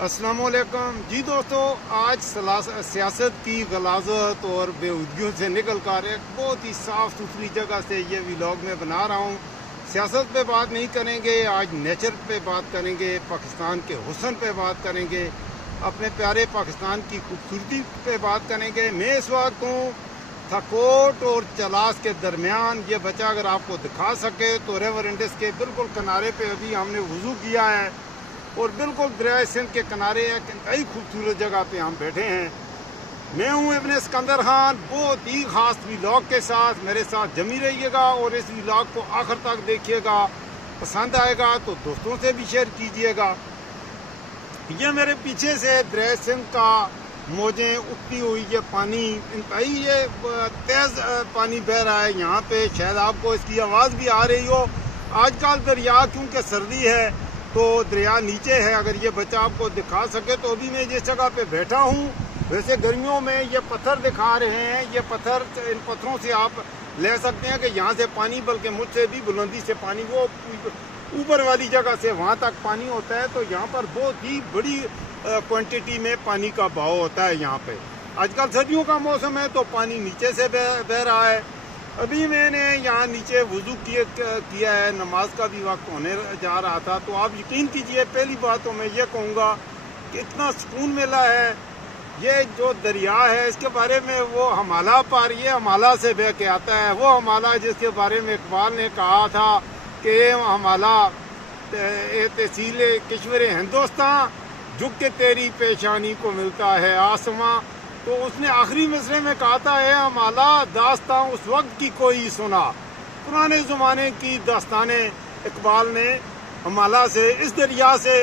السلام علیکم جی دوستو، آج سیاست کی غلاظت اور بےہودگیوں سے نکل کر ایک بہت ہی صاف ستھری جگہ سے یہ ولاگ میں بنا رہا ہوں۔ سیاست پہ بات نہیں کریں گے، آج نیچر پہ بات کریں گے، پاکستان کے حسن پہ بات کریں گے، اپنے پیارے پاکستان کی خوبصورتی پہ بات کریں گے۔ میں اس وقت ہوں تھکوٹ اور چلاس کے درمیان۔ یہ بچہ اگر آپ کو دکھا سکے تو ریور انڈس کے بالکل کنارے پہ ابھی ہم نے وضو کیا ہے اور بالکل دریائے سندھ کے کنارے ایک انتہائی خوبصورت جگہ پہ ہم بیٹھے ہیں۔ میں ہوں ابن اسکندر خان، بہت ہی خاص ولاگ کے ساتھ میرے ساتھ جمی رہیے گا اور اس ولاگ کو آخر تک دیکھیے گا۔ پسند آئے گا تو دوستوں سے بھی شیئر کیجیے گا۔ یہ میرے پیچھے سے دریائے سندھ کا موجیں اٹھتی ہوئی یہ پانی، انتہائی یہ تیز پانی بہہ رہا ہے یہاں پہ۔ شاید آپ کو اس کی آواز بھی آ رہی ہو۔ آج کل دریا کیونکہ سردی ہے تو دریا نیچے ہے، اگر یہ بچہ آپ کو دکھا سکے تو ابھی میں جس جگہ پہ بیٹھا ہوں، ویسے گرمیوں میں یہ پتھر دکھا رہے ہیں، یہ پتھر، ان پتھروں سے آپ لے سکتے ہیں کہ یہاں سے پانی، بلکہ مجھ سے بھی بلندی سے پانی، وہ اوپر والی جگہ سے وہاں تک پانی ہوتا ہے، تو یہاں پر بہت ہی بڑی کوانٹٹی میں پانی کا بہاؤ ہوتا ہے یہاں پہ۔ آج کل سردیوں کا موسم ہے تو پانی نیچے سے بہہ رہا ہے۔ ابھی میں نے یہاں نیچے وضو کیا ہے، نماز کا بھی وقت ہونے جا رہا تھا، تو آپ یقین کیجئے، پہلی بات تو میں یہ کہوں گا کہ اتنا سکون ملا ہے۔ یہ جو دریا ہے اس کے بارے میں وہ ہمالہ پر، یہ ہمالہ سے بہہ کے آتا ہے، وہ ہمالہ جس کے بارے میں اقبال نے کہا تھا کہ اے ہمالہ اے تحصیل کشور ہندوستان، جھک کے تیری پیشانی کو ملتا ہے آسماں۔ تو اس نے آخری مصرے میں کہا تھا، اے ہمالہ داستاں اس وقت کی کوئی سنا۔ پرانے زمانے کی داستانیں اقبال نے ہمالہ سے، اس دریا سے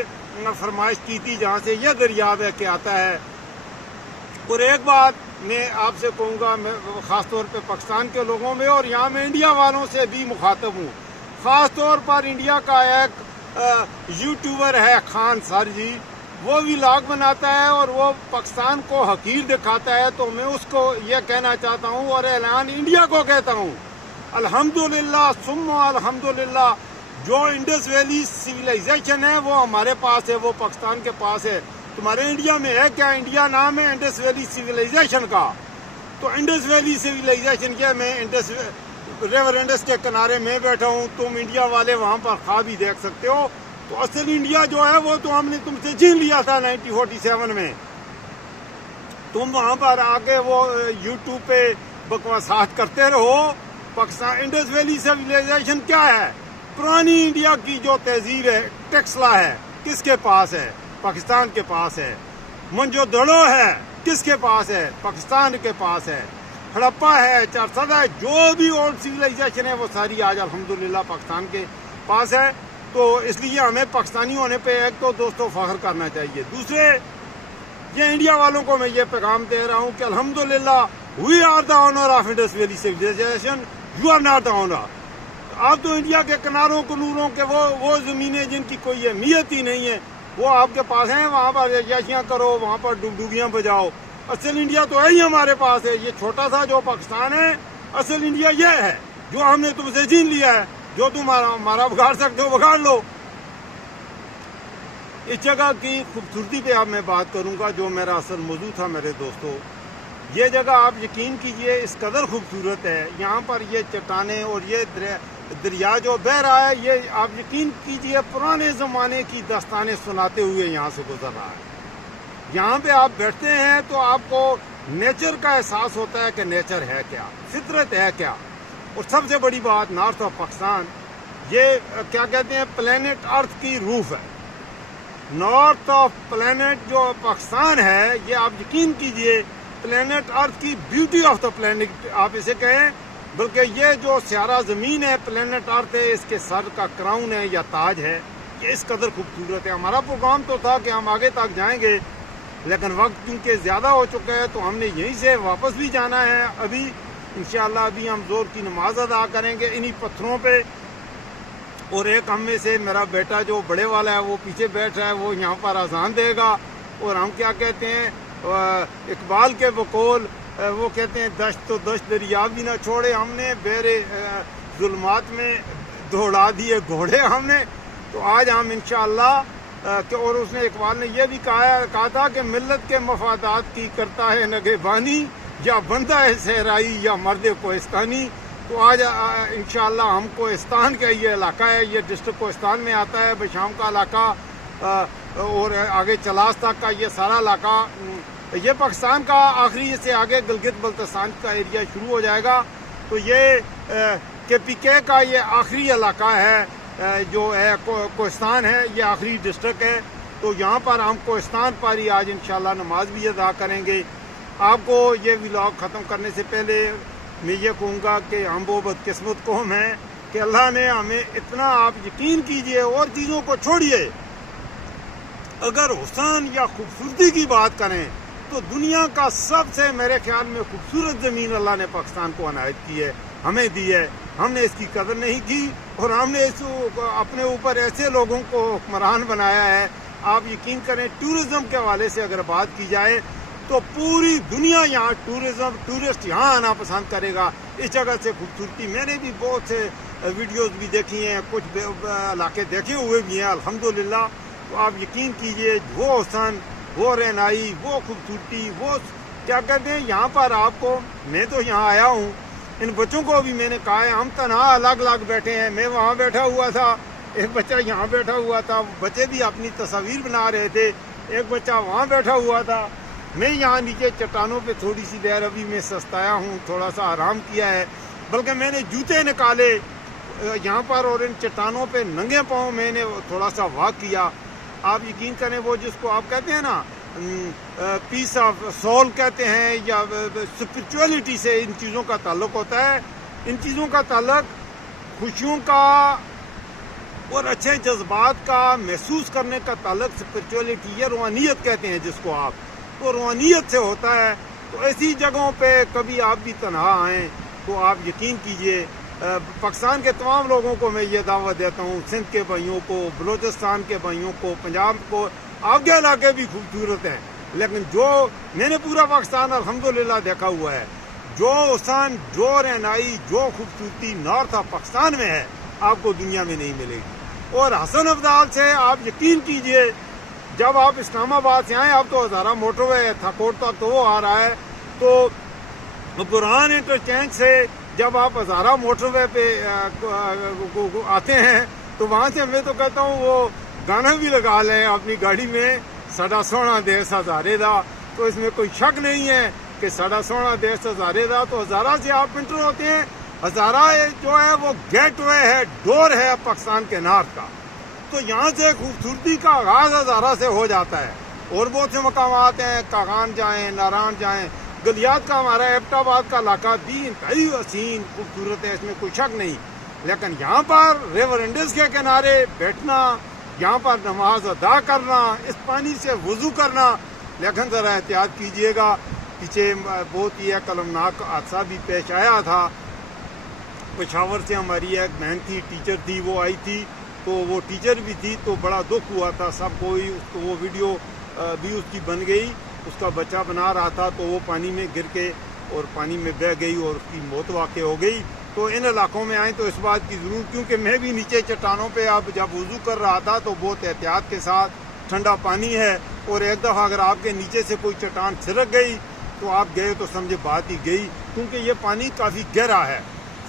فرمائش کی تھی جہاں سے یہ دریا بہ کے آتا ہے۔ اور ایک بات میں آپ سے کہوں گا، میں خاص طور پہ پاکستان کے لوگوں میں، اور یہاں میں انڈیا والوں سے بھی مخاطب ہوں، خاص طور پر انڈیا کا ایک یوٹیوبر ہے خان سر جی، وہ ولاگ بناتا ہے اور وہ پاکستان کو حقیر دکھاتا ہے، تو میں اس کو یہ کہنا چاہتا ہوں اور اعلان انڈیا کو کہتا ہوں، الحمدللہ ثم الحمدللہ، جو انڈس ویلی سویلائزیشن ہے وہ ہمارے پاس ہے، وہ پاکستان کے پاس ہے۔ تمہارے انڈیا میں ہے کیا؟ انڈیا نام ہے انڈس ویلی سویلائزیشن کا، تو انڈس ویلی سویلائزیشن کیا؟ میں ریور انڈس کے کنارے میں بیٹھا ہوں، تم انڈیا والے وہاں پر خواب ہی دیکھ سکتے ہو۔ تو اصل انڈیا جو ہے وہ تو ہم نے تم سے چھین لیا تھا 1947 میں۔ تم وہاں پر آ کے وہ یوٹیوب پہ بکواسات کرتے رہو۔ پاکستان انڈس ویلی سویلائزیشن کیا ہے؟ پرانی انڈیا کی جو تہذیب ہے، ٹیکسلا ہے، کس کے پاس ہے؟ پاکستان کے پاس ہے۔ منجو دڑو ہے، کس کے پاس ہے؟ پاکستان کے پاس ہے۔ ہڑپا ہے، چارسدہ ہے، جو بھی اولڈ سویلائزیشن ہے وہ ساری آج الحمدللہ پاکستان کے پاس ہے۔ تو اس لیے ہمیں پاکستانی ہونے پہ ایک تو دوستوں فخر کرنا چاہیے، دوسرے یہ انڈیا والوں کو میں یہ پیغام دے رہا ہوں کہ الحمدللہ we are the owner of Indus Valley civilization, you are not the owner. آپ تو انڈیا کے کناروں کنوروں کے وہ زمینیں جن کی کوئی اہمیت ہی نہیں ہے وہ آپ کے پاس ہیں، وہاں پر عیاشیاں کرو، وہاں پر ڈگڈگیاں بجاؤ۔ اصل انڈیا تو ہے ہی ہمارے پاس ہے، یہ چھوٹا سا جو پاکستان ہے، اصل انڈیا یہ ہے جو ہم نے تم سے چھین لیا ہے۔ جو تم ہمارا بگاڑ سکتے ہو بگاڑ لو۔ اس جگہ کی خوبصورتی پہ اب میں بات کروں گا، جو میرا اصل موضوع تھا میرے دوستو۔ یہ جگہ آپ یقین کیجئے اس قدر خوبصورت ہے، یہاں پر یہ چٹانیں اور یہ دریا جو بہہ رہا ہے، یہ آپ یقین کیجئے پرانے زمانے کی داستانیں سناتے ہوئے یہاں سے گزر رہا ہے۔ یہاں پہ آپ بیٹھتے ہیں تو آپ کو نیچر کا احساس ہوتا ہے کہ نیچر ہے کیا، فطرت ہے کیا۔ اور سب سے بڑی بات، نارتھ آف پاکستان، یہ کیا کہتے ہیں، پلینٹ ارتھ کی روف ہے۔ نارتھ آف پلینٹ جو پاکستان ہے، یہ آپ یقین کیجئے پلینٹ ارتھ کی بیوٹی آف دا پلینٹ آپ اسے کہیں، بلکہ یہ جو سیارہ زمین ہے پلینٹ ارتھ ہے، اس کے سر کا کراؤن ہے یا تاج ہے، یہ اس قدر خوبصورت ہے۔ ہمارا پروگرام تو تھا کہ ہم آگے تک جائیں گے، لیکن وقت کیونکہ زیادہ ہو چکا ہے تو ہم نے یہیں سے واپس بھی جانا ہے۔ ابھی انشاءاللہ ابھی ہم زور کی نماز ادا کریں گے انہی پتھروں پہ، اور ایک ہم میں سے میرا بیٹا جو بڑے والا ہے وہ پیچھے بیٹھ رہا ہے، وہ یہاں پر اذان دے گا، اور ہم کیا کہتے ہیں، اقبال کے بقول وہ کہتے ہیں، دشت تو دشت دریا بھی نہ چھوڑے ہم نے، بیرے ظلمات میں دوڑا دیے گھوڑے ہم نے۔ تو آج ہم انشاءاللہ کہ اور اس نے اقبال نے یہ بھی کہا تھا کہ ملت کے مفادات کی کرتا ہے نگہبانی، یا بندہ ہے صحرائی یا مرد کوہستانی۔ تو آج انشاءاللہ ہم کوہستان کا یہ علاقہ ہے، یہ ڈسٹرکٹ کوہستان میں آتا ہے، بشام کا علاقہ اور آگے چلاس تک کا یہ سارا علاقہ، یہ پاکستان کا آخری سے آگے گلگت بلتستان کا ایریا شروع ہو جائے گا۔ تو یہ کے پی کے کا یہ آخری علاقہ ہے جو ہے کوہستان ہے، یہ آخری ڈسٹرکٹ ہے۔ تو یہاں پر ہم کوہستان پر ہی آج انشاءاللہ نماز بھی ادا کریں گے۔ آپ کو یہ ولاگ ختم کرنے سے پہلے میں یہ کہوں گا کہ ہم وہ بدقسمت قوم ہیں کہ اللہ نے ہمیں اتنا، آپ یقین کیجئے اور چیزوں کو چھوڑیے، اگر حسن یا خوبصورتی کی بات کریں تو دنیا کا سب سے میرے خیال میں خوبصورت زمین اللہ نے پاکستان کو عنایت کی ہے، ہمیں دی ہے۔ ہم نے اس کی قدر نہیں کی اور ہم نے اپنے اوپر ایسے لوگوں کو حکمران بنایا ہے۔ آپ یقین کریں، ٹورزم کے حوالے سے اگر بات کی جائے تو پوری دنیا یہاں ٹورسٹ یہاں آنا پسند کرے گا۔ اس جگہ سے خوبصورتی، میں نے بھی بہت سے ویڈیوز بھی دیکھی ہیں، کچھ علاقے دیکھے ہوئے بھی ہیں الحمدللہ۔ تو آپ یقین کیجئے، وہ حسن، وہ رہنائی، وہ خوبصورتی، وہ کیا کہتے ہیں، یہاں پر آپ کو، میں تو یہاں آیا ہوں، ان بچوں کو بھی میں نے کہا ہے ہم تنہا الگ الگ بیٹھے ہیں، میں وہاں بیٹھا ہوا تھا، ایک بچہ یہاں بیٹھا ہوا تھا، بچے بھی اپنی تصاویر بنا رہے تھے، ایک بچہ وہاں بیٹھا ہوا تھا، میں یہاں نیچے چٹانوں پہ تھوڑی سی دیر ابھی میں سستایا ہوں، تھوڑا سا آرام کیا ہے، بلکہ میں نے جوتے نکالے یہاں پر اور ان چٹانوں پہ ننگے پاؤں میں نے تھوڑا سا واک کیا۔ آپ یقین کریں، وہ جس کو آپ کہتے ہیں نا پیس آف سول کہتے ہیں، یا اسپرچولیٹی سے ان چیزوں کا تعلق ہوتا ہے۔ ان چیزوں کا تعلق خوشیوں کا اور اچھے جذبات کا محسوس کرنے کا تعلق اسپرچولیٹی یا روحانیت کہتے ہیں جس کو آپ، تو روحانیت سے ہوتا ہے۔ تو ایسی جگہوں پہ کبھی آپ بھی تنہا آئیں تو آپ یقین کیجئے، پاکستان کے تمام لوگوں کو میں یہ دعوت دیتا ہوں، سندھ کے بھائیوں کو، بلوچستان کے بھائیوں کو، پنجاب کو، آپ کے علاقے بھی خوبصورت ہیں، لیکن جو میں نے پورا پاکستان الحمدللہ دیکھا ہوا ہے، جو حسن، جو رہنائی، جو خوبصورتی نارتھ آف پاکستان میں ہے، آپ کو دنیا میں نہیں ملے گی۔ اور حسن افضال سے آپ یقین کیجئے، جب آپ اسلام آباد سے آئیں، آپ تو ہزارہ موٹر وے تھاکوٹ تک تو وہ آ رہا ہے، تو قرآن انٹرچینج سے جب آپ ہزارہ موٹر وے پہ آتے ہیں تو وہاں سے میں تو کہتا ہوں وہ گانا بھی لگا لیں اپنی گاڑی میں، ساڈا سونا دیس ہزارے دا۔ تو اس میں کوئی شک نہیں ہے کہ ساڈا سونا دیس ہزارے دا۔ تو ہزارہ سے آپ انٹر ہوتے ہیں، ہزارہ جو ہے وہ گیٹ وے ہے، ڈور ہے پاکستان کے نارتھ کا۔ تو یہاں سے خوبصورتی کا آغاز ہزارہ سے ہو جاتا ہے، اور بہت سے مقامات ہیں، کاغان جائیں، ناران جائیں، گلیات کا ہمارا ایبٹ آباد کا علاقہ بھی انتہائی حسین خوبصورت ہے، اس میں کوئی شک نہیں، لیکن یہاں پر ریور انڈس کے کنارے بیٹھنا، یہاں پر نماز ادا کرنا، اس پانی سے وضو کرنا، لیکن ذرا احتیاط کیجئے گا۔ پیچھے بہت ہی ایک المناک حادثہ بھی پیش آیا تھا، پشاور سے ہماری ایک بہن تھی، ٹیچر تھی، وہ آئی تھی، تو وہ ٹیچر بھی تھی، تو بڑا دکھ ہوا تھا سب کو ہی، اس کو وہ ویڈیو بھی اس کی بن گئی، اس کا بچہ بنا رہا تھا تو وہ پانی میں گر کے اور پانی میں بہہ گئی اور اس کی موت واقع ہو گئی۔ تو ان علاقوں میں آئیں تو اس بات کی ضرور، کیونکہ میں بھی نیچے چٹانوں پہ اب جب وضو کر رہا تھا تو بہت احتیاط کے ساتھ، ٹھنڈا پانی ہے، اور ایک دفعہ اگر آپ کے نیچے سے کوئی چٹان چھلک گئی تو آپ گئے تو سمجھے بات ہی گئی، کیونکہ یہ پانی کافی گہرا ہے۔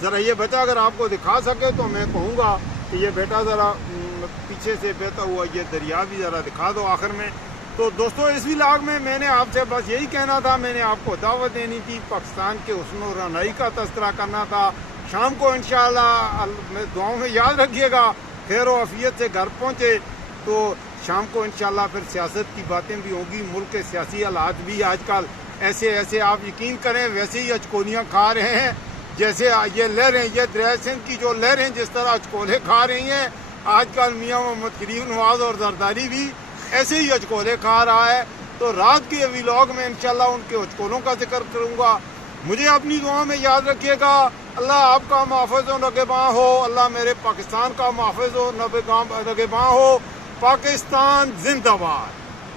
ذرا یہ بیٹا اگر آپ کو دکھا سکے تو میں کہوں گا کہ یہ بیٹا ذرا پیچھے سے بہتا ہوا یہ دریا بھی ذرا دکھا دو آخر میں۔ تو دوستو، اس ولاگ میں نے آپ سے بس یہی کہنا تھا، میں نے آپ کو دعوت دینی تھی، پاکستان کے حسن و رہنائی کا تذکرہ کرنا تھا۔ شام کو انشاءاللہ دعاؤں میں یاد رکھیے گا، خیر و عافیت سے گھر پہنچے تو شام کو انشاءاللہ پھر سیاست کی باتیں بھی ہوں گی۔ ملک کے سیاسی حالات بھی آج کل ایسے آپ یقین کریں ویسے ہی اچکولیاں کھا رہے ہیں، جیسے یہ لہریں، یہ دریائے سندھ کی جو لہریں جس طرح اچکولے کھا رہی ہیں، آج کل میاں محمد خلیل نواز اور زرداری بھی ایسے ہی اچکولے کھا رہا ہے۔ تو رات کے ولاگ میں انشاءاللہ ان کے اچکولوں کا ذکر کروں گا۔ مجھے اپنی دعا میں یاد رکھیے گا، اللہ آپ کا محافظ و نگہباں ہو، اللہ میرے پاکستان کا محافظ و نگہباں ہو۔ پاکستان زندہ باد۔